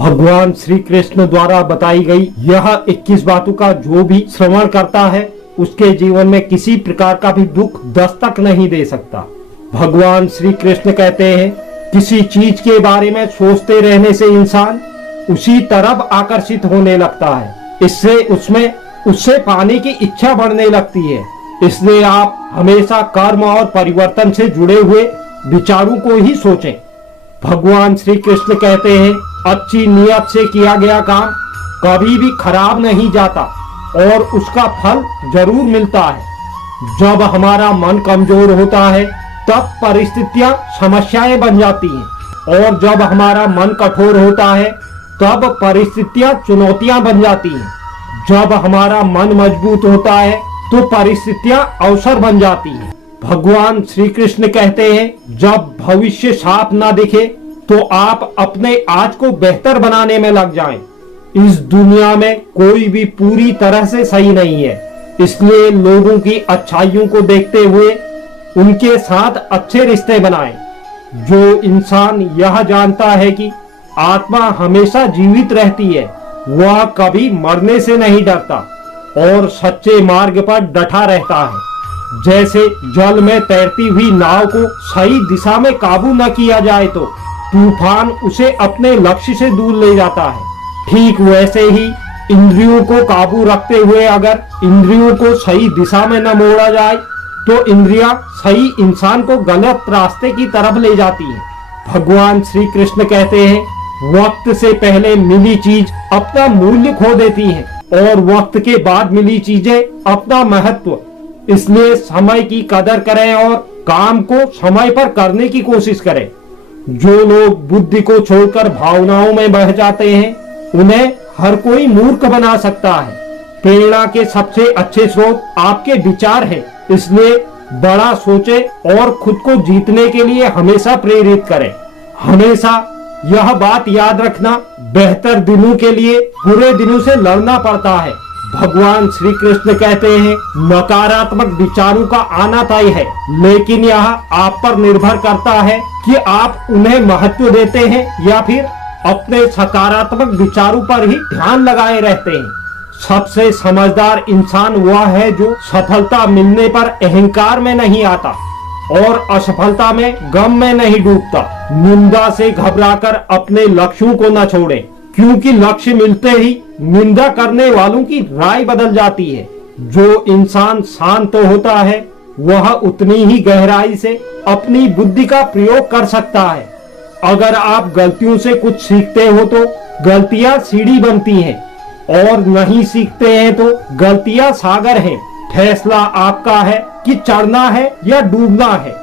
भगवान श्री कृष्ण द्वारा बताई गई यह 21 बातों का जो भी श्रवण करता है उसके जीवन में किसी प्रकार का भी दुख दस्तक नहीं दे सकता। भगवान श्री कृष्ण कहते हैं, किसी चीज के बारे में सोचते रहने से इंसान उसी तरफ आकर्षित होने लगता है, इससे उससे पाने की इच्छा बढ़ने लगती है। इसलिए आप हमेशा कर्म और परिवर्तन से जुड़े हुए विचारों को ही सोचें। भगवान श्री कृष्ण कहते हैं, अच्छी नियत से किया गया काम कभी भी खराब नहीं जाता और उसका फल जरूर मिलता है। जब हमारा मन कमजोर होता है तब परिस्थितियां समस्याएं बन जाती हैं और जब हमारा मन कठोर होता है तब परिस्थितियां चुनौतियां बन जाती हैं। जब हमारा मन मजबूत होता है तो परिस्थितियां अवसर बन जाती हैं। भगवान श्री कृष्ण कहते हैं, जब भविष्य साफ ना दिखे तो आप अपने आज को बेहतर बनाने में लग जाएं। इस दुनिया में कोई भी पूरी तरह से सही नहीं है, इसलिए लोगों की अच्छाइयों को देखते हुए उनके साथ अच्छे रिश्ते बनाएं। जो इंसान यह जानता है कि आत्मा हमेशा जीवित रहती है, वह कभी मरने से नहीं डरता और सच्चे मार्ग पर डटा रहता है। जैसे जल में तैरती हुई नाव को सही दिशा में काबू न किया जाए तो तूफान उसे अपने लक्ष्य से दूर ले जाता है, ठीक वैसे ही इंद्रियों को काबू रखते हुए अगर इंद्रियों को सही दिशा में न मोड़ा जाए तो इंद्रियां सही इंसान को गलत रास्ते की तरफ ले जाती हैं। भगवान श्री कृष्ण कहते हैं, वक्त से पहले मिली चीज अपना मूल्य खो देती है और वक्त के बाद मिली चीजें अपना महत्व। इसलिए समय की कदर करें और काम को समय पर करने की कोशिश करें। जो लोग बुद्धि को छोड़कर भावनाओं में बह जाते हैं उन्हें हर कोई मूर्ख बना सकता है। प्रेरणा के सबसे अच्छे स्रोत आपके विचार हैं, इसलिए बड़ा सोचें और खुद को जीतने के लिए हमेशा प्रेरित करें। हमेशा यह बात याद रखना, बेहतर दिनों के लिए बुरे दिनों से लड़ना पड़ता है। भगवान श्री कृष्ण कहते हैं, नकारात्मक विचारों का आना तय है, लेकिन यह आप पर निर्भर करता है कि आप उन्हें महत्व देते हैं या फिर अपने सकारात्मक विचारों पर ही ध्यान लगाए रहते हैं। सबसे समझदार इंसान वह है जो सफलता मिलने पर अहंकार में नहीं आता और असफलता में गम में नहीं डूबता। निंदा से घबराकर अपने लक्ष्यों को न छोड़ें, क्योंकि लक्ष्य मिलते ही निंदा करने वालों की राय बदल जाती है। जो इंसान शांत होता है वह उतनी ही गहराई से अपनी बुद्धि का प्रयोग कर सकता है। अगर आप गलतियों से कुछ सीखते हो तो गलतियां सीढ़ी बनती हैं और नहीं सीखते हैं तो गलतियां सागर हैं। फैसला आपका है कि चढ़ना है या डूबना है।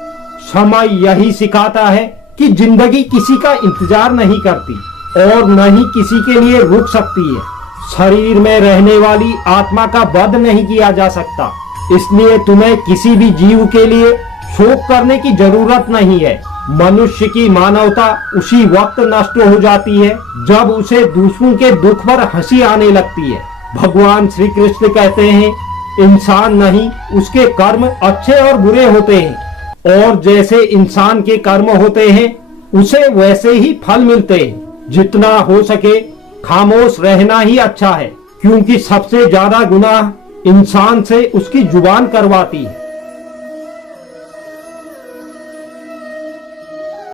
समय यही सिखाता है कि जिंदगी किसी का इंतजार नहीं करती और न ही किसी के लिए रुक सकती है। शरीर में रहने वाली आत्मा का वध नहीं किया जा सकता, इसलिए तुम्हें किसी भी जीव के लिए शोक करने की जरूरत नहीं है। मनुष्य की मानवता उसी वक्त नष्ट हो जाती है जब उसे दूसरों के दुख पर हंसी आने लगती है। भगवान श्री कृष्ण कहते हैं, इंसान नहीं उसके कर्म अच्छे और बुरे होते हैं और जैसे इंसान के कर्म होते हैं उसे वैसे ही फल मिलते हैं। जितना हो सके खामोश रहना ही अच्छा है, क्योंकि सबसे ज्यादा गुनाह इंसान से उसकी जुबान करवाती है।